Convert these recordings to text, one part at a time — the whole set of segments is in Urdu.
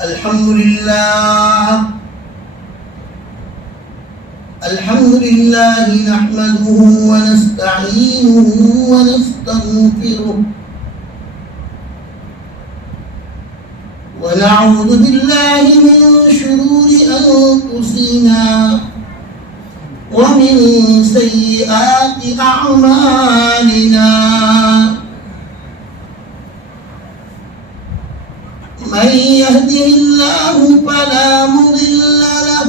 الحمد لله نحمده ونستعينه ونستغفره ونعوذ بالله من شرور أنفسنا ومن سيئات أعمالنا من يهده الله فلا مضل له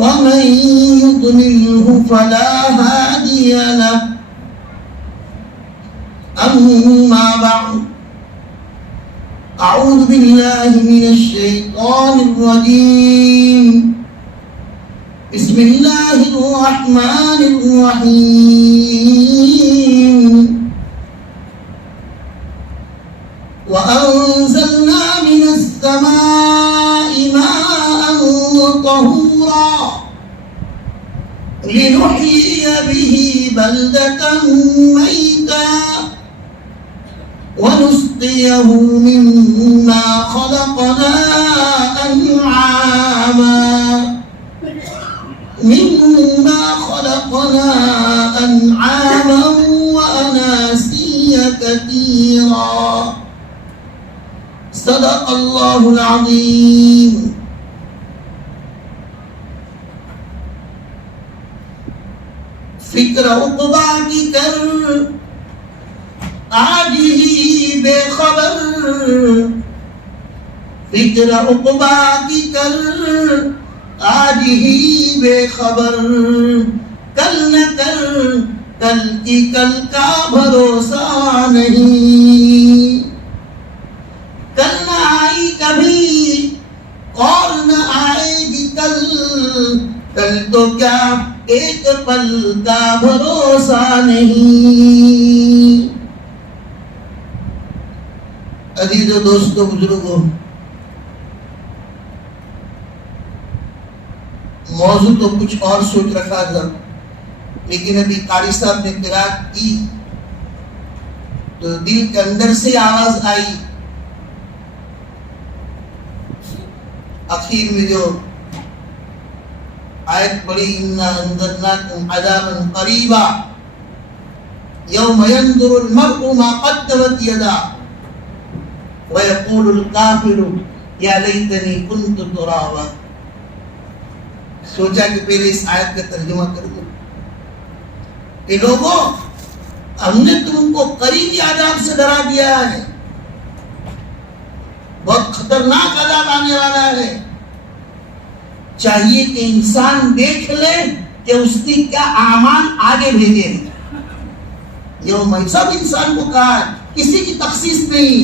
ومن يضلله فلا هادي له أما بعد أعوذ بالله من الشيطان الرجيم بسم الله الرحمن الرحيم وأنزلنا من السماء ماء طهورا لنحيي به بلدة ميتا ونسقيه مما خلقنا أنعاما وأناسيا كثيرا صدق الله العظيم. فکر عقبا کی کر آج ہی بے خبر، فکر عقبا کی کر آج ہی بے خبر، کل نہ کر کل کی کل کا بھروسہ نہیں، کل نہ آئی کبھی اور نہ آئے گی کل، کل تو کیا ایک پل کا بھروسہ نہیں۔ عزیزو دوستو بزرگو، موضوع تو کچھ اور سوچ رکھا تھا، لیکن ابھی قاری صاحب نے قرات کی تو دل کے اندر سے آواز آئی، اخیر میں جو آیت پڑھی اِنَّا أَنذَرْنَاكُمْ عَذَابًا قَرِيبًا يَوْمَ يَنظُرُ الْمَرْءُ مَا قَدَّمَتْ يَدَاهُ وَيَقُولُ الْكَافِرُ يَا لَيْتَنِي كُنتُ تُرَابًا۔ سوچا کہ پہلے اس آیت کا ترجمہ کر دوں کہ لوگوں، ہم نے تم کو قریبی عذاب سے ڈرا دیا ہے، بہت خطرناک عذاب آنے والا ہے، چاہیے کہ انسان دیکھ لے کہ اس نے کیا اعمال آگے بھیجے ہیں۔ یوم سب انسان کو کہا، کسی کی تخصیص نہیں،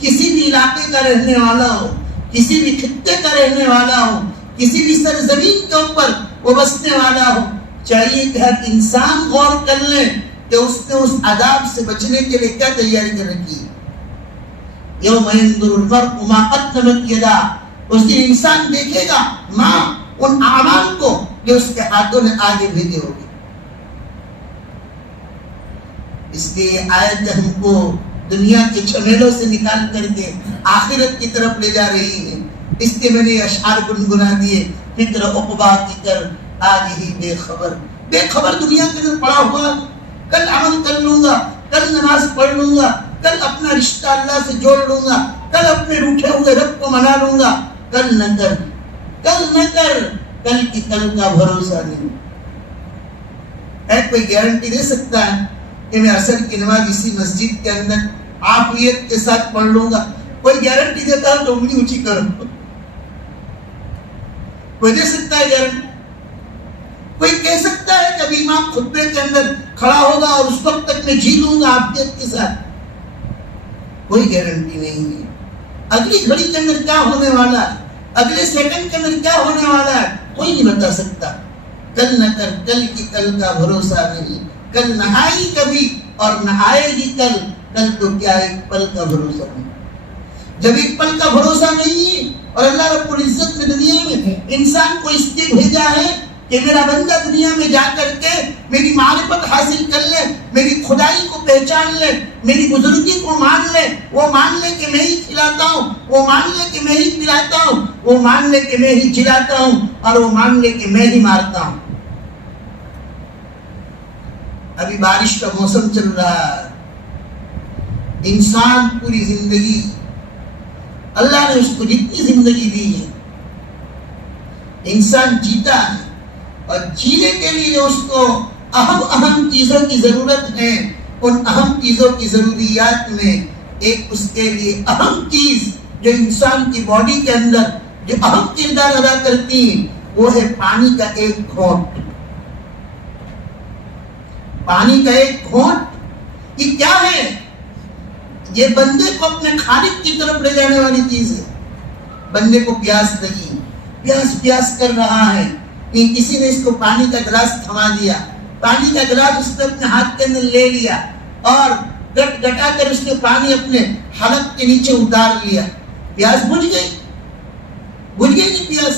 کسی بھی علاقے کا رہنے والا ہو، کسی بھی خطے کا رہنے والا ہو، کسی بھی سرزمین کے اوپر وہ بسنے والا ہو، چاہیے کہ ہر انسان غور کر لے کہ اس نے اس عذاب سے بچنے کے لیے کیا تیاری کر رکھی ہے۔ یوم ينظر المرء ما قدمت یداہ، اس دن انسان دیکھے گا ماں ان اعمال کو جو اس کے ہاتھوں نے آگے بھیجے ہوگی۔ اس لیے آیت ہم کو دنیا کے جھمیلوں سے نکال کر کے آخرت کی طرف لے جا رہی ہے۔ اس لیے میں نے اشعار گنگنا دیے، فکر عقبا کی کر آج ہی بے خبر، بے خبر دنیا کے اندر پڑا ہوا، کل عمل کر لوں گا، کل نماز پڑھ لوں گا، کل اپنا رشتہ اللہ سے جوڑ لوں گا، کل اپنے روٹھے ہوئے رب کو منا لوں گا، کل نہ کر کل نہ کر کل کی کل کا بھروسہ نہیں۔ ہے کوئی گارنٹی دے سکتا ہے کہ میں عصر کی نماز اسی مسجد کے اندر عافیت کے ساتھ پڑھ لوں گا؟ کوئی گارنٹی دیتا ہے تو انگلی اونچی کرو، کوئی دے سکتا ہے گارنٹی؟ کوئی کہہ سکتا ہے کہ ابھی امام خطبے کے اندر کھڑا ہوگا اور اس وقت تک میں جی لوں گا عافیت کے ساتھ؟ کوئی گارنٹی نہیں ہے۔ اگلی گھڑی کے اندر کیا ہونے والا ہے، اگلے سیکنڈ کے اندر کیا ہونے والا ہے، کوئی نہیں بتا سکتا۔ کل نہ کر کل کی کل کا بھروسہ نہیں، کل نہ آئی کبھی اور نہ آئے گی کل، کل تو کیا ایک پل کا بھروسہ نہیں۔ جب ایک پل کا بھروسہ نہیں ہے اور اللہ رب العزت نے دنیا میں انسان کو اس لیے بھیجا ہے کہ میرا بندہ دنیا میں جا کر کے میری معرفت حاصل کر لے، میری خدائی کو پہچان لے، میری بزرگی کو مان لے، وہ مان لے کہ میں ہی کھلاتا ہوں، وہ مان لے کہ میں ہی پلاتا ہوں، وہ مان لے کہ میں ہی جلاتا ہوں، اور وہ مان لے کہ میں ہی مارتا ہوں۔ ابھی بارش کا موسم چل رہا ہے، انسان پوری زندگی اللہ نے اس کو جتنی زندگی دی ہے، انسان جیتا ہے، اور جینے کے لیے جو اس کو اہم چیزوں کی ضرورت ہے، ان اہم چیزوں کی ضروریات میں ایک اس کے لیے اہم چیز جو انسان کی باڈی کے اندر جو اہم کردار ادا کرتی ہے، وہ ہے پانی کا ایک گھونٹ۔ پانی کا ایک گھونٹ یہ کیا ہے؟ یہ بندے کو اپنے خالق کی طرف لے جانے والی چیز ہے۔ بندے کو پیاس لگی، پیاس کر رہا ہے، کسی نے اس کو پانی کا گلاس تھما دیا، پانی کا گلاس اس نے اپنے ہاتھ کے اندر لے لیا اور گٹ گٹا کر اس نے پانی اپنے حلق کے نیچے اتار لیا، پیاس بجھ گئی نہیں پیاس۔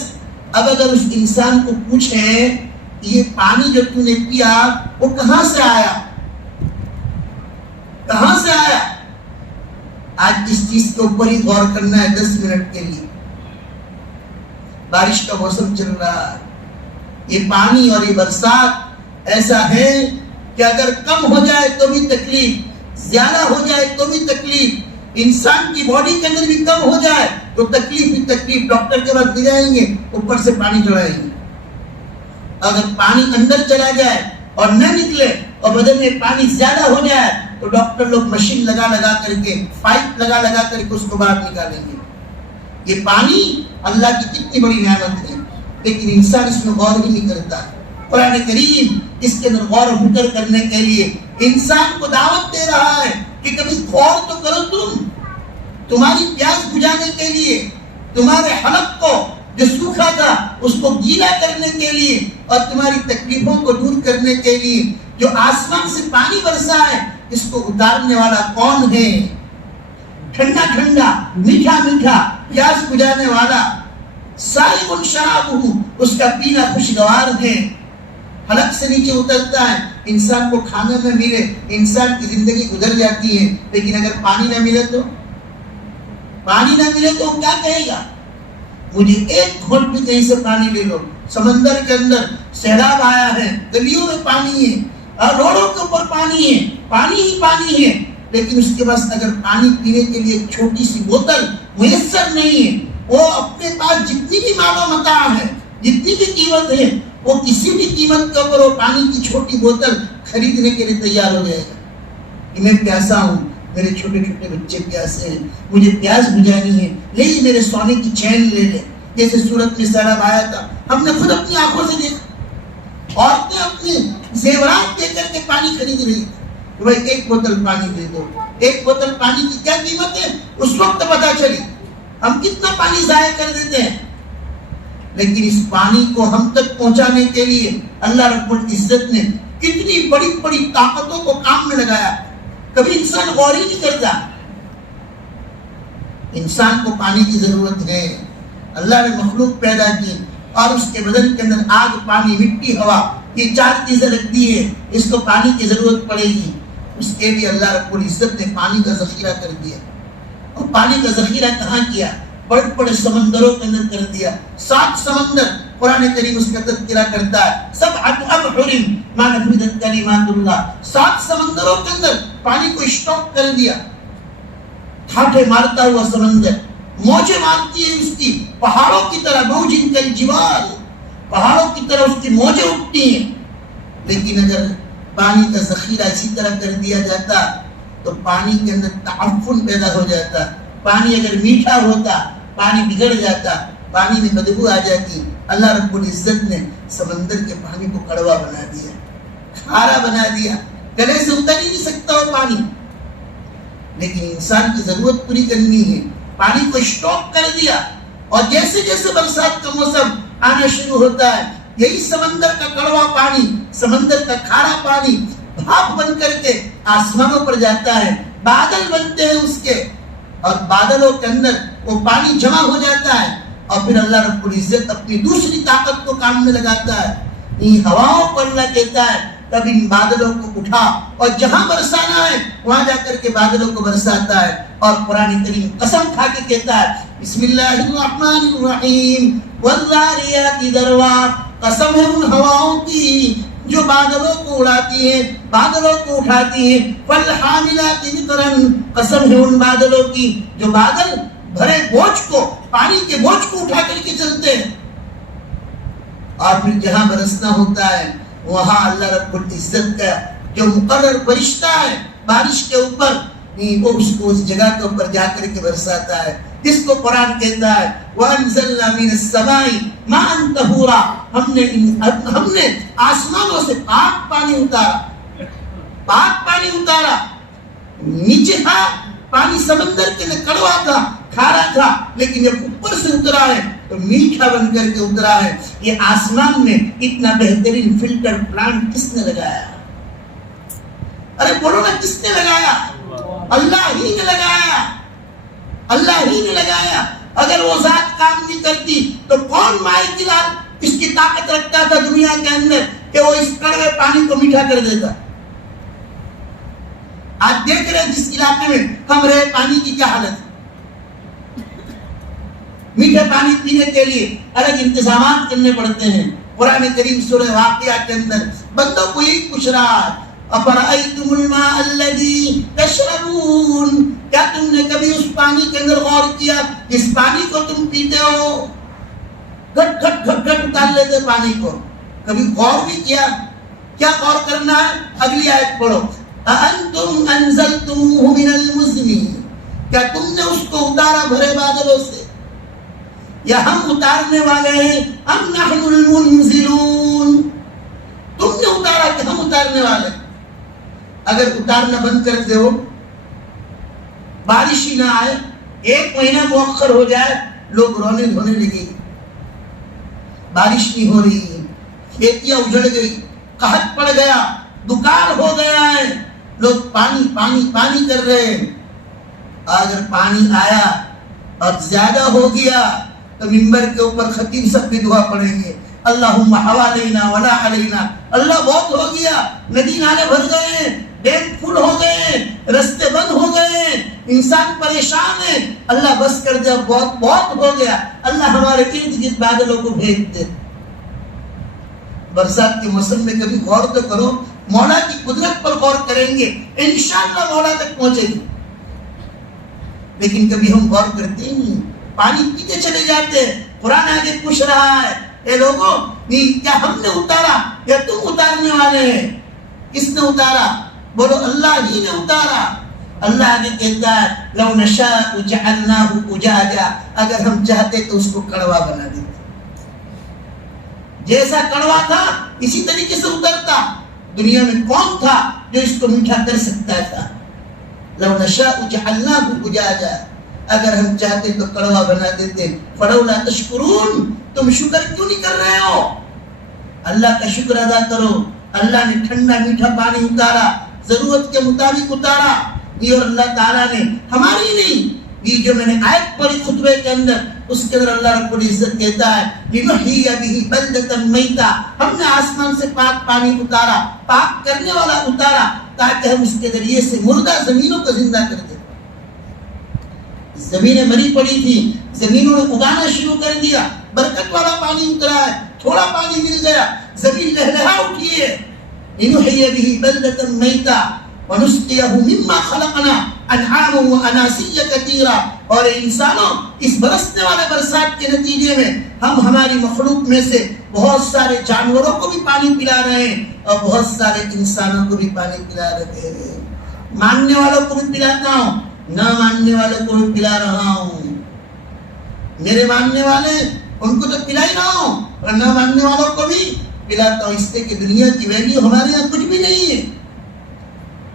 اب اگر اس انسان کو پوچھیں یہ پانی جو تو نے پیا وہ کہاں سے آیا، کہاں سے آیا؟ آج اس چیز کے اوپر ہی غور کرنا ہے 10 منٹ کے لیے۔ بارش کا موسم چل رہا ہے، یہ پانی اور یہ برسات ایسا ہے کہ اگر کم ہو جائے تو بھی تکلیف، زیادہ ہو جائے تو بھی تکلیف، انسان کی باڈی کے اندر بھی کم ہو جائے تو تکلیف ہی تکلیف، ڈاکٹر کے پاس لے جائیں گے، اوپر سے پانی چڑھائیں گے۔ اگر پانی اندر چلا جائے اور نہ نکلے اور بدن میں پانی زیادہ ہو جائے تو ڈاکٹر لوگ مشین لگا کر کے، پائپ لگا کر کے اس کو باہر نکالیں گے۔ یہ پانی اللہ کی کتنی بڑی نعمت ہے، لیکن انسان اس میں غور ہی نہیں کرتا۔ قرآن کریم اس کے اندر غور و فکر کرنے کے لیے انسان کو دعوت دے رہا ہے کہ کبھی غور تو کرو، تمہاری پیاس بجھانے کے لیے، تمہارے حلق کو جو سوکھا تھا اس کو گیلا کرنے کے لیے، اور تمہاری تکلیفوں کو دور کرنے کے لیے جو آسمان سے پانی برسا ہے، اس کو اتارنے والا کون ہے؟ ٹھنڈا ٹھنڈا، میٹھا میٹھا، پیاس بجھانے والا، سائغ شرابہ، اس کا پینا خوشگوار ہے، حلق سے نیچے اترتا ہے۔ انسان کو کھانا نہ ملے انسان کی زندگی گزر جاتی ہے، لیکن اگر پانی نہ ملے تو وہ کیا کہے گا؟ مجھے ایک گھونٹ بھی کہیں سے پانی لے لو۔ سمندر کے اندر سیلاب آیا ہے، گلیوں میں پانی ہے، روڈوں کے اوپر پانی ہے، پانی ہی پانی ہے، لیکن اس کے پاس اگر پانی پینے کے لیے ایک چھوٹی سی بوتل میسر نہیں ہے، وہ اپنے پاس جتنی بھی مال و متاع ہے، جتنی بھی قیمت ہے، وہ کسی بھی قیمت کے اوپر وہ پانی کی چھوٹی بوتل خریدنے کے لیے تیار ہو جائے گا کہ میں پیاسا ہوں، میرے چھوٹے چھوٹے بچے پیاسے ہیں، مجھے پیاس بجھانی ہے، لے میرے سونے کی چین لے لے۔ جیسے سورت میں سیلاب آیا تھا، ہم نے خود اپنی آنکھوں سے دیکھا، عورتیں اپنی زیورات دے کر کے پانی خرید رہی تھی کہ بھائی ایک بوتل پانی دے دو۔ ایک بوتل پانی کی کیا قیمت ہے اس وقت پتا چلی، ہم کتنا پانی ضائع کر دیتے ہیں۔ لیکن اس پانی کو ہم تک پہنچانے کے لیے اللہ رب العزت نے کتنی بڑی بڑی طاقتوں کو کام میں لگایا، کبھی انسان غور ہی نہیں کرتا۔ انسان کو پانی کی ضرورت ہے، اللہ نے مخلوق پیدا کی اور اس کے بدن کے اندر آگ، پانی، مٹی، ہوا، یہ 4 چیزیں رکھ دی ہے، اس کو پانی کی ضرورت پڑے گی، اس کے لیے اللہ رب العزت نے پانی کا ذخیرہ کر دیا۔ اور پانی کا ذخیرہ کہاں کیا؟ بڑے بڑے سمندروں کے اندر کر دیا۔ 7 سمندر قرآن کریم اس کا تذکرہ کرتا ہے، 7 ابحر ما نفدت کلمات اللہ، 7 سمندروں کے اندر پانی کو اسٹاک کر دیا۔ ٹھاٹھے مارتا ہوا سمندر، موجیں مارتی ہے اس کی پہاڑوں کی طرح، موج کالجبال، پہاڑوں کی طرح اس کی موجیں اٹھتی ہیں۔ لیکن اگر پانی کا ذخیرہ اسی طرح کر دیا جاتا تو پانی کے اندر تعفن پیدا ہو جاتا، پانی اگر میٹھا ہوتا پانی بگڑ جاتا، پانی میں بدبو آ جاتی۔ اللہ رب العزت نے سمندر کے پانی کو کڑوا بنا دیا، کھارا بنا دیا، گلے سے اتر ہی نہیں سکتا وہ پانی۔ لیکن انسان کی ضرورت پوری کرنی ہے، پانی کو اسٹاک کر دیا، اور جیسے جیسے برسات کا موسم آنا شروع ہوتا ہے، یہی سمندر کا کڑوا پانی، سمندر کا کھارا پانی بھاپ بن کر کے آسمانوں پر جاتا ہے، بادل بنتے ہیں اس کے، اور بادلوں کے اندر وہ پانی جمع ہو جاتا ہے، اور پھر اللہ رب العزت اپنی دوسری طاقت کو کام میں لگاتا ہے۔ ان ہواؤں کو اللہ کہتا ہے تب ان بادلوں کو اٹھا اور جہاں برسانا ہے وہاں جا کر کے بادلوں کو برساتا ہے. اور قرآن کریم قسم کھا کے کہتا ہے بسم اللہ الرحمن الرحیم والذاریات ذروا، قسم ہے ان ہواؤں کی جو بادلوں کو اڑاتی ہیں، بادلوں کو اٹھاتی ہیں. فالحاملات وقرا، قسم ہے ان بادلوں کی جو بادل بھرے بوجھ کو، پانی کے بوجھ کو اٹھا کر کے چلتے ہیں. اور پھر جہاں برسنا ہوتا ہے وہاں اللہ رب العزت کا جو مقرر فرشتہ ہے بارش کے اوپر، وہ اس کو اس جگہ کے اوپر جا کر کے برساتا ہے. جس کو قرآن کہتا ہے وَأَنزَلْنَا مِنَ السَّمَاءِ مَاءً طَهُورًا، ہم نے آسمانوں سے پاک پانی اتارا، پاک پانی اتارا. نیچے تھا پانی سمندر کے لئے کڑوا تھا، کھارا تھا، لیکن جب اوپر سے اترا ہے تو میٹھا بن کر کے اترا ہے. یہ آسمان میں اتنا بہترین فلٹر پلانٹ کس نے لگایا؟ ارے بولو نا، کس نے لگایا؟ اللہ ہی نے لگایا، اللہ ہی نے لگایا. اگر وہ ذات کام نہیں کرتی تو کون مائیکل اس کی طاقت رکھتا تھا دنیا کے اندر کہ وہ اس کڑوے پانی کو میٹھا کر دیتا؟ آج دیکھ رہے جس علاقے میں ہم رہے پانی کی کیا حالت ہے. میٹھے پانی پینے کے لیے الگ انتظامات کرنے پڑتے ہیں. قرآن کریم سورہ واقعہ کے اندر بندوں کو یہی پوچھ رہا ہے اَفَرَأَيْتُمُ الْمَاءَ الَّذِي تَشْرَبُونَ، کیا تم نے کبھی اس پانی کے اندر غور کیا جس پانی کو تم پیتے ہو؟ گھٹ گھٹ گھٹ گھٹ اتار لیتے پانی کو. کبھی غور بھی کیا؟ کیا غور کرنا ہے؟ اگلی آیت پڑھو. أَأَنْتُمْ أَنزَلْتُمُوهُ مِنَ الْمُزْنِ، کیا تم نے اس کو اتارا بھرے بادلوں سے، یا ہم اتارنے والے ہیں؟ أَمْ نَحْنُ الْمُنزِلُونَ، تم نے اتارا کہ ہم اتارنے والے؟ اگر اتارنا بند کر دے ہو، بارش ہی نہ آئے، ایک مہینہ مؤخر ہو جائے، لوگ رونے دھونے لگے. بارش نہیں ہو رہی ہے، کھیتیاں اجڑ گئی، قحط پڑ گیا، دکان ہو گیا ہے، لوگ پانی پانی پانی کر رہے ہیں. اگر پانی آیا اور زیادہ ہو گیا تو منبر کے اوپر خطیب سب بھی دعا پڑھیں گے اللہم حوالینا ولا علینا. اللہ بہت ہو گیا، ندی نالے بھر گئے، ڈیم فل ہو گئے، رستے بند ہو گئے، انسان پریشان ہے، اللہ بس کر دے، بہت بہت ہو گیا، اللہ ہمارے ارد گرد بادلوں کو بھیج دے. برسات کے موسم میں کبھی غور تو کرو، مولا کی قدرت پر غور کریں گے انشاءاللہ مولا تک پہنچے گی. لیکن کبھی ہم غور کرتے ہی نہیں، پانی پیتے چلے جاتے. قرآن آگے پوچھ رہا ہے اے لوگوں، کیا ہم نے اتارا یا تم اتارنے والے ہیں؟ کس نے اتارا؟ بولو اللہ ہی نے اتارا. اللہ آگے کہتا ہے لو نشاء جعلناہ اجاجا، اگر ہم چاہتے تو اس کو کڑوا بنا دیتے. جیسا کڑوا تھا اسی طریقے سے اترتا. دنیا میں کون تھا جو اس کو میٹھا کر سکتا تھا؟ لو نشاء جعلناہ اجاجا، اگر ہم چاہتے تو کڑوا بنا دیتے. فلولا تشکرون، تم شکر کیوں نہیں کر رہے ہو؟ اللہ کا شکر ادا کرو. اللہ نے ٹھنڈا میٹھا پانی اتارا، ضرورت کے مطابق اتارا. یہ اور اللہ تعالیٰ نے ہماری نہیں، یہ جو میں نے آیت پڑھی خطبے کے اندر، اس کے اندر اللہ رب العزت کہتا ہے لِنُحْيِيَ بِهِ بَلْدَةً مَيْتًا، ہم نے آسمان سے پاک پانی اتارا، پاک کرنے والا اتارا، تاکہ ہم اس کے ذریعے سے مردہ زمینوں کو زندہ کر دیں. زمینیں مری پڑی تھی، زمینوں نے اگانا شروع کر دیا، برکت والا پانی اترا ہے، تھوڑا پانی مل گیا، زمین لہلہا اٹھی ہے. لِنُحْيِيَ بِهِ بَلْدَةً مَيْتًا وَنُسْقِيَهُ مِمَّا خَلَقْنَا أَنْعَامًا وَأَنَاسِيَّ كَثِيرًا. اور انسانوں، اس برسنے والے برسات کے نتیجے میں ہم ہماری مخلوق میں سے بہت سارے جانوروں کو بھی پانی پلا رہے ہیں اور بہت سارے انسانوں کو بھی پانی پلا رہے ہیں. ماننے والوں کو بھی پلاتا ہوں، نہ ماننے والوں کو بھی پلا رہا ہوں. میرے ماننے والے ان کو تو پلا ہی رہا ہوں اور نہ ماننے والوں کو بھی پلاتا ہوں، اس لیے کہ دنیا کی ویلیو ہمارے یہاں کچھ بھی نہیں ہے.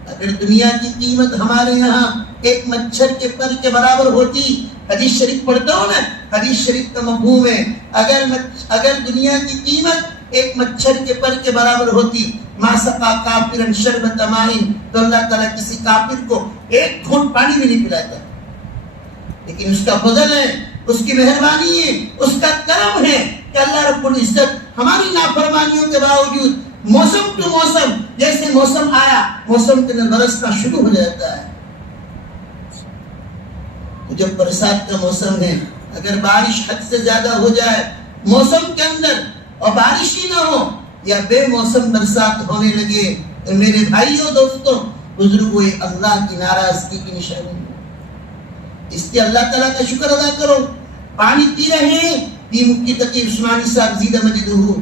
اگر دنیا کی قیمت ہمارے یہاں ایک مچھر کے پر کے برابر ہوتی، حدیث شریف پڑھتا ہوں نا، حدیث شریف کا مفہوم ہے اگر دنیا کی قیمت ایک مچھر کے پر کے برابر ہوتی، ما سقا کافرا شربۃ ماء، تو اللہ تعالیٰ کسی کافر کو ایک گھونٹ پانی بھی نہیں پلاتا. لیکن اس کا فضل ہے، اس کی مہربانی ہے، اس کا کرم ہے کہ اللہ رب العزت ہماری نافرمانیوں کے باوجود موسم ٹو موسم، جیسے موسم آیا موسم کے اندر برسنا شروع ہو جاتا ہے. تو جب برسات کا موسم ہے، اگر بارش حد سے زیادہ ہو جائے موسم کے اندر اور بارش ہی نہ ہو یا بے موسم برسات ہونے لگے تو میرے بھائیوں دوستوں بزرگوں، یہ اللہ کی ناراضگی کی نشانی ہے. اس لیے اللہ تعالیٰ کا شکر ادا کرو. پانی پی رہے ہیں. پی مفتی تقی عثمانی صاحب زیدہ مجدہ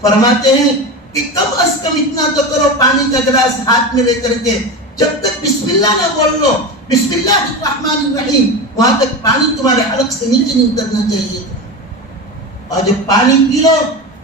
فرماتے ہیں کہ کم از کم اتنا تو کرو، پانی کا گلاس ہاتھ میں لے کر کے جب تک بسم اللہ نہ بول لو، بسم اللہ الرحمن الرحیم، وہاں تک پانی تمہارے حلق سے نیچے نہیں اترنا چاہیے تھا. اور جب پانی پی لو،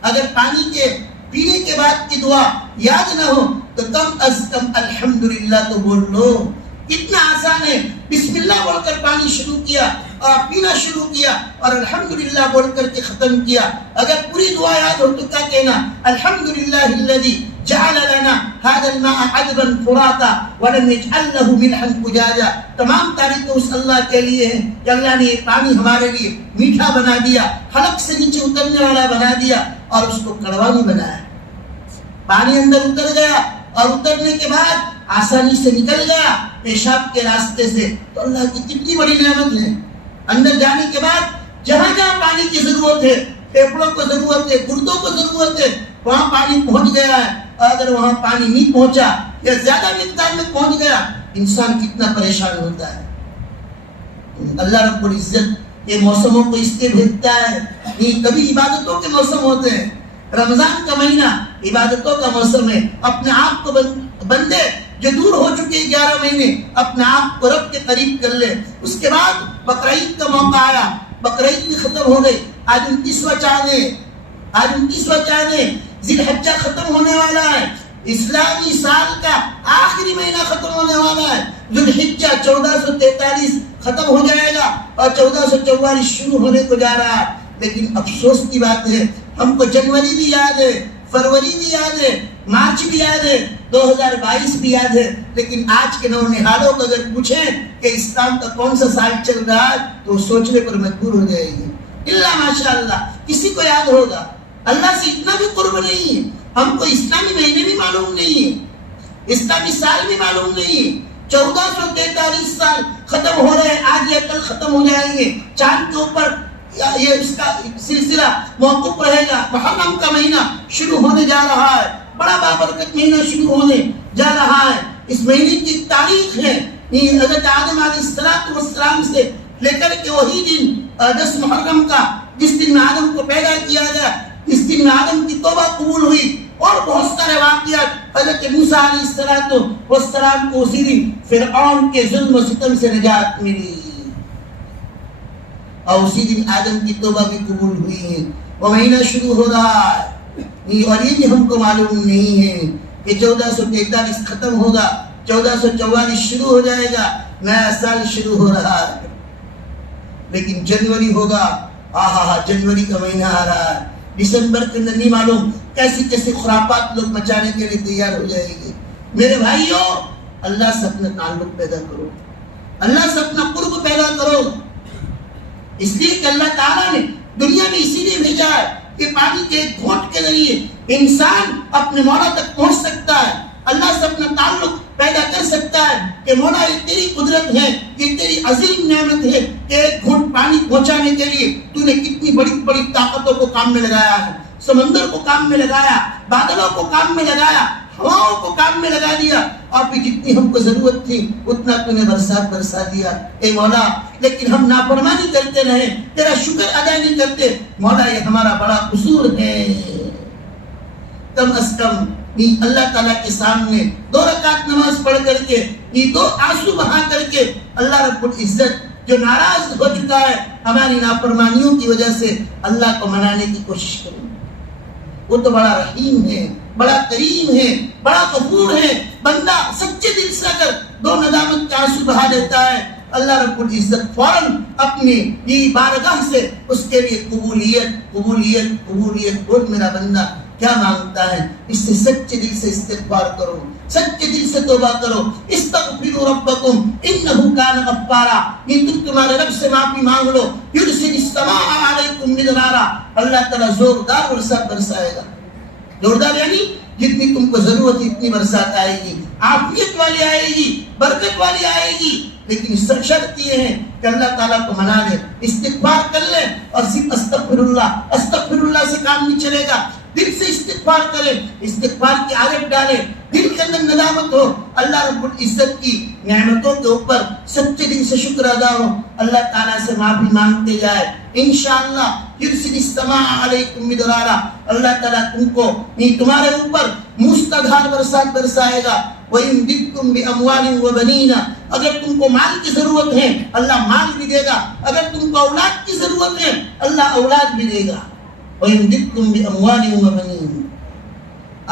اگر پانی کے پینے کے بعد کی دعا یاد نہ ہو تو کم از کم الحمدللہ تو بول لو. اتنا آسان ہے. بسم اللہ بول کر پانی شروع کیا اور پینا شروع کیا اور الحمدللہ بول کر کے ختم کیا. اگر پوری دعا یاد ہو تو کیا کہنا؟ الحمدللہ الذی جعل لنا هذا الماء عذبا فراتا ولم يجعل له ملحا فجاجا. تمام تعریف اس اللہ کے لیے ہے کہ اللہ نے یہ پانی ہمارے لیے میٹھا بنا دیا، حلق سے نیچے اترنے والا بنا دیا اور اس کو کڑوا نہیں بنایا. پانی اندر اتر گیا اور اترنے کے بعد آسانی سے نکل گیا پیشاب کے راستے سے. تو اللہ کی کتنی بڑی نعمت ہے. اندر جانے کے بعد جہاں جہاں پانی کی ضرورت ہے، پھیپھڑوں کو ضرورت ہے، گردوں کو ضرورت ہے، وہاں پانی پہنچ گیا ہے. اگر وہاں پانی نہیں پہنچا یا زیادہ مقدار میں پہنچ گیا انسان کتنا پریشان ہوتا ہے. اللہ رب العزت یہ موسموں کو اس لیے بھیجتا ہے. یہ کبھی عبادتوں کے موسم ہوتے ہیں. رمضان کا مہینہ عبادتوں کا موسم ہے. اپنے آپ کو بندے جو دور ہو چکے 11 مہینے اپنے آپ کو رب کے قریب کر لے. اس کے بعد بقرعید کا موقع آیا، بقرعید بھی ختم ہو گئی. آج 29واں چاند ہے. ذی الحجہ ختم ہونے والا ہے. اسلامی سال کا آخری مہینہ ختم ہونے والا ہے. ذی الحجہ 1443 ختم ہو جائے گا اور 1444 شروع ہونے کو جا رہا ہے. لیکن افسوس کی بات ہے ہم کو جنوری بھی یاد ہے، فروری بھی یاد ہے، مارچ بھی یاد ہے، 2022 بھی یاد ہے. لیکن آج کے نونہالوں کو اگر پوچھیں کہ اسلام کا کون سا سال چل رہا ہے تو سوچنے پر مجبور ہو جائے گی. اللہ ماشاءاللہ کسی کو یاد ہوگا. اللہ سے اتنا بھی قرب نہیں ہے. ہم کو اسلامی مہینے بھی معلوم نہیں ہے، اسلامی سال بھی معلوم نہیں ہے. 1443 سال ختم ہو رہے ہیں، آج یا کل ختم ہو جائیں گے. چاند کے اوپر یہ اس کا سلسلہ موقوف رہے گا. محرم کا مہینہ شروع ہونے جا رہا ہے. بڑا بابرکت مہینہ شروع ہونے جا رہا ہے. اس مہینے کی تاریخ ہے حضرت آدم علیہ السلام سے لے کر کے وہی دن 10 محرم کا، جس دن میں آدم کو پیدا کیا گیا، اس دن میں آدم کی توبہ قبول ہوئی اور بہت سارے واقعات. حضرت موسیٰ علیہ السلام کو اسی دن فرعون کے ظلم و ستم سے نجات ملی اور اسی دن آدم کی توبہ بھی قبول ہوئی ہے. وہ مہینہ شروع ہو رہا ہے اور یہ بھی ہم کو معلوم نہیں ہے کہ 1443 ختم ہوگا، 1444 شروع ہو جائے گا، نیا سال شروع ہو رہا ہے. لیکن جنوری ہوگا، جنوری کا مہینہ آ رہا ہے. دسمبر کے اندر نہیں معلوم کیسی کیسی خرافات لوگ مچانے کے لیے تیار ہو جائے گی. میرے بھائیوں اللہ سے اپنا تعلق پیدا کرو، اللہ سے اپنا قرب پیدا کرو. اس لیے کہ اللہ تعالیٰ نے دنیا میں اسی لیے بھیجا ہے کہ پانی کے ایک گھونٹ کے ذریعے انسان اپنے مولا تک پہنچ سکتا ہے، اللہ سے اپنا تعلق پیدا کر سکتا ہے کہ مولا یہ تیری قدرت ہے، یہ تیری عظیم نعمت ہے کہ ایک گھونٹ پانی پہنچانے کے لیے تو نے کتنی بڑی بڑی طاقتوں کو کام میں لگایا ہے. سمندر کو کام میں لگایا، بادلوں کو کام میں لگایا، ہواؤں کو کام میں لگا دیا اور پھر جتنی ہم کو ضرورت تھی اتنا تو نے برسات برسا دیا. اے مولا لیکن ہم نافرمانی کرتے رہے، تیرا شکر ادا نہیں کرتے. مولا یہ ہمارا بڑا قصور ہے. کم از کم اللہ تعالیٰ کے سامنے 2 رکعت نماز پڑھ کر کے یہ 2 آنسو بہا کر کے اللہ رب العزت جو ناراض ہو چکا ہے ہماری نافرمانیوں کی وجہ سے، اللہ کو منانے کی کوشش کروں. وہ تو بڑا رحیم ہے، بڑا کریم ہے، بڑا غفور ہے. بندہ سچے دل سے اگر 2 ندامت کے آنسو بہا دیتا ہے اللہ رب العزت فوراً اپنی یہ بارگاہ سے اس کے لیے قبولیت قبولیت قبولیت. بول میرا بندہ کیا مانگتا ہے؟ اس سے سچے دل سے استغفار کرو، سچے دل سے توبہ کرو. استغفروا ربکم انہ کان غفارا، یہ تم تمہارے رب سے معافی مانگ لو. یرسل السماء علیکم مدرارا، اللہ تعالیٰ زوردار برسات برسائے گا. زوردار یعنی جتنی تم کو ضرورت ہے اتنی برسات آئے گی، عافیت والی آئے گی، برکت والی آئے گی. لیکن شرط یہ ہے کہ اللہ تعالیٰ کو منا لے، استغفار کر لے، اور صرف استغفر اللہ سے کام نہیں چلے گا. دل سے استغفار کرے، استغفار کی عادت ڈالے، دل کے اندر ندامت ہو، اللہ رب العزت کی نعمتوں کے اوپر سچے دل سے شکر ادا ہو، اللہ تعالیٰ سے معافی مانگتے جائے. انشاءاللہ یرسل السماء علیکم مدرارا، اللہ تعالیٰ تم کو تمہارے اوپر مستدھار برسات برسائے گا. وَيُمْدِدْكُمْ بِأَمْوَالٍ وَبَنِينَ، اگر تم کو مال کی ضرورت ہے اللہ مال بھی دے گا، اگر تم کو اولاد کی ضرورت ہے اللہ اولاد بھی دے گا. وَيُمْدِدْكُمْ بِأَمْوَالٍ وَبَنِينَ.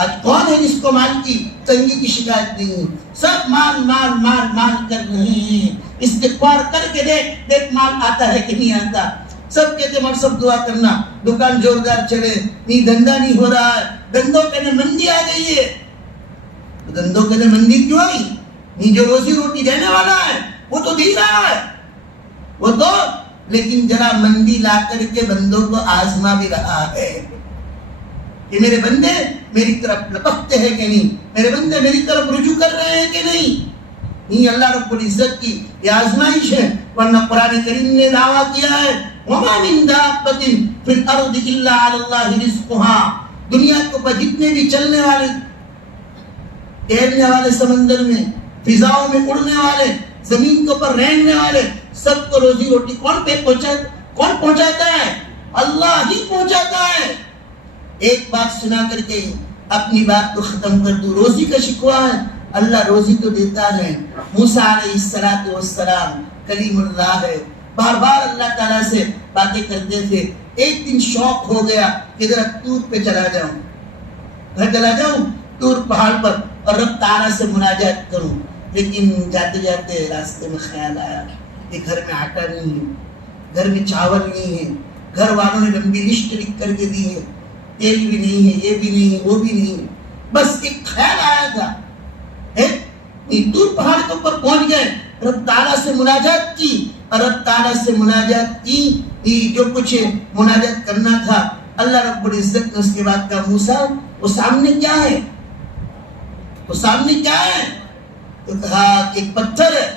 آج کون ہے جس کو مال کی تنگی کی شکایت نہیں؟ سب مال مال مال مال کر رہے ہیں. استغفار کر کے دیکھ مال آتا ہے کہ نہیں آتا. سب کہتے ہیں سب دعا کرنا، دکان زوردار چلے، نہیں دھندا نہیں ہو رہا ہے، دھندوں کے لیے مندی آ گئی ہے. دھندوں کے لیے مندی کیوں آئی؟ نہیں جو روزی روٹی دینے والا ہے وہ تو دے رہا ہے، وہ تو، لیکن ذرا مندی لا کر کے بندوں کو آزما بھی رہا ہے کہ میرے بندے میری طرف لپکتے ہیں کہ نہیں، میرے بندے میری طرف رجوع کر رہے ہیں کہ نہیں. نہیں، اللہ رب العزت کی یہ آزمائش ہے. ورنہ قرآن کریم نے دعویٰ کیا ہے وَمَا مِن دَابَّةٍ فِي الْأَرْضِ إِلَّا عَلَى اللَّهِ رِزْقُهَا. دنیا کے اوپر جتنے بھی چلنے والے، تیرنے والے، سمندر میں، فضاؤں میں اڑنے والے، زمین کے اوپر رہنے والے، سب کو روزی روٹی کون پہنچاتا ہے؟ اللہ ہی پہنچاتا ہے. ایک بات سنا کر کے اپنی بات کو ختم کر دوں. روزی کا شکوہ ہے، اللہ روزی تو دیتا ہے. موسیٰ علیہ السلام کلیم اللہ ہے، بار بار اللہ تعالیٰ سے باتیں کرتے تھے. ایک دن شوق ہو گیا کہ ذرا طور پہ چلا جاؤں طور پہاڑ پر اور رب تعالیٰ سے مناجات کروں. لیکن جاتے جاتے راستے میں خیال آیا کہ گھر میں آٹا نہیں ہے، گھر میں چاول نہیں ہے، گھر والوں نے لمبی لسٹ لکھ کر کے دی ہے، تیل بھی نہیں ہے، یہ بھی نہیں ہے، وہ بھی نہیں ہے. بس ایک خیال آیا تھا. طور پہاڑ کے اوپر پہنچ گئے، رب تعالیٰ سے مناجات کی، اور رب تعالیٰ سے مناجات کی جو کچھ مناجات کرنا تھا. اللہ رب العزت نے اس کے بعد کہا موسیٰ وہ سامنے کیا ہے؟ وہ سامنے کیا ہے؟ تو کہا کہ ایک پتھر ہے،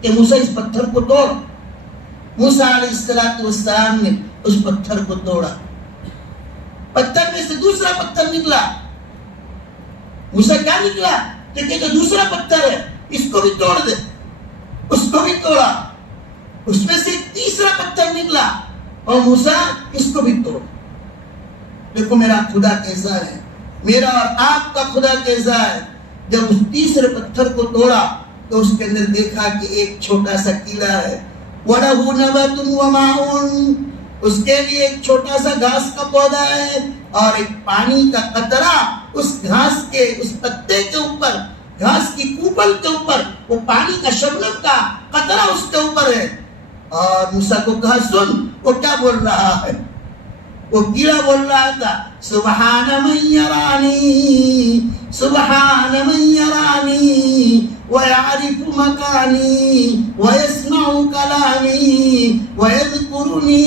کہ موسیٰ اس پتھر کو توڑ. موسیٰ علیہ السلام نے اس پتھر کو توڑا. پتھر میں سے دوسرا پتھر نکلا. موسیٰ کیا نکلا؟ کہ جو دوسرا پتھر ہے اس کو بھی توڑ دے. اس کو بھی توڑا. اس میں سے تیسرا پتھر نکلا اور موسیٰ اس کو بھی توڑ. دیکھو میرا خدا کیسا ہے، میرا اور آپ کا خدا کیسا ہے. جب اس تیسرے پتھر کو توڑا تو اس کے اندر دیکھا کہ ایک چھوٹا سا کیڑا ہے. وَلَهُ نَبَتٌ وَمَاءٌ، اس کے لیے ایک چھوٹا سا گھاس کا پودا ہے اور ایک پانی کا قطرہ اس گھاس کے، اس پتے کے اوپر، گھاس کی کوپل کے اوپر، وہ پانی کا شبنم کا قطرہ اس کے اوپر ہے. اور موسیٰ کو کہا سن وہ کیا بول رہا ہے. وہ کیڑا بول رہا تھا سبحان من یرانی، سبحان من یرانی ویعرف مکانی ویسمع کلامی ویذکرنی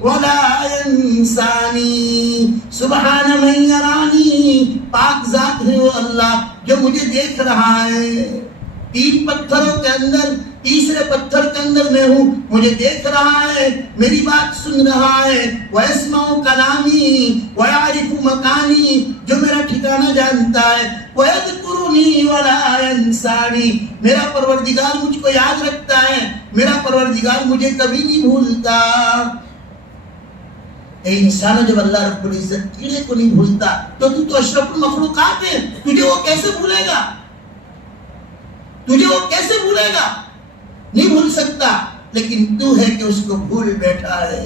ولا ینسانی. سبحان من یرانی، پاک ذات ہے وہ اللہ جو مجھے دیکھ رہا ہے. تین پتھروں کے اندر تیسرے پتھر کے اندر میں ہوں، مجھے دیکھ رہا ہے، میری بات سن رہا ہے. وَيَسْمَعُ كَلَامِي وَيَعْرِفُ مَكَانِي، جو میرا ٹھکانہ جانتا ہے. وَيَذْكُرُنِي وَلَا يَنْسَانِي، میرا پروردگار مجھ کو یاد رکھتا ہے، میرا پروردگار مجھے کبھی نہیں بھولتا. اے انسانوں، جب اللہ رب العزت کیڑے کو نہیں بھولتا تو اشرف المخلوقات ہے، تجھے وہ کیسے بھولے گا؟ تجھے وہ کیسے بھولے گا؟ نہیں بھول سکتا. لیکن تو ہے کہ اس کو بھول بیٹھا ہے.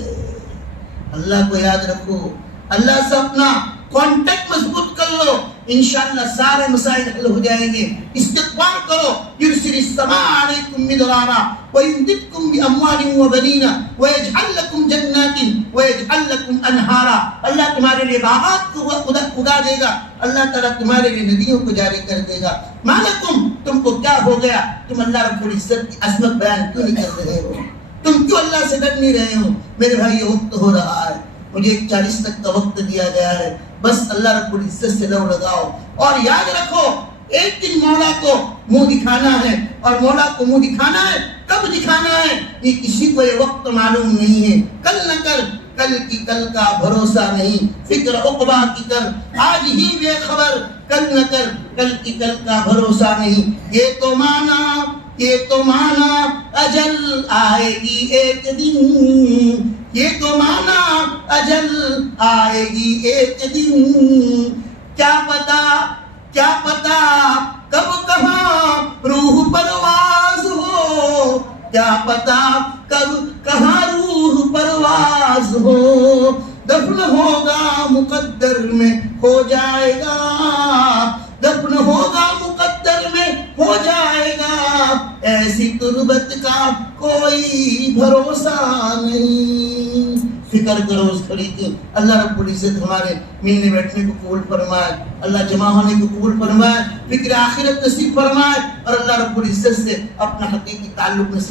اللہ کو یاد رکھو، اللہ سے اپنا کانٹیکٹ مضبوط کر لو. انشاءاللہ سارے مسائل حل ہو جائیں گے. استغفار کرو. یرسل السماء علیکم مدرارا ویمددکم باموال وبنین ویجعل لکم جنات ویجعل لکم انہارا. اللہ تمہارے لیے باغات کو اگا دے گا. اللہ تعالیٰ تمہارے لیے ندیوں کو جاری کر دے گا. مالکم تم کو کیا ہو گیا؟ تم اللہ رب العزت کی عظمت بیان کیوں نہیں کر رہے ہو؟ تم کیوں اللہ سے ڈر نہیں رہے ہو؟ میرے بھائی یہ وقت ہو رہا ہے. مجھے 40 تک کا وقت دیا گیا ہے. بس اللہ رب العزت سے لو لگاؤ اور یاد رکھو ایک دن مولا کو منہ دکھانا ہے. اور مولا کو منہ دکھانا ہے کب دکھانا ہے یہ کسی کو یہ وقت معلوم نہیں ہے. کل نہ کر کل کی کل کا بھروسہ نہیں. فکر عقبہ کی کر آج ہی بے خبر. کل نہ کر کل کی کل کا بھروسہ نہیں. یہ تو مانا اجل آئے گی ایک دن. یہ تو مانا اجل آئے گی ایک دن. کیا پتا کب کہاں روح پرواز ہو. کیا پتا کب کہاں روح پرواز ہو. دفن ہوگا مقدر میں ہو جائے گا. دفن ہوگا مقدر میں ہو جائے گا. ایسی تربت کا کوئی بھروسہ نہیں. فکر کرو اس گھڑی کی. اللہ رب العزت ہمارے ملنے بیٹھنے کو قبول فرمائے. اللہ جمع ہونے کو قبول فرمائے. فکر آخرت نصیب فرمائے. اور اللہ رب العزت سے اپنا حقیقی تعلق نصیب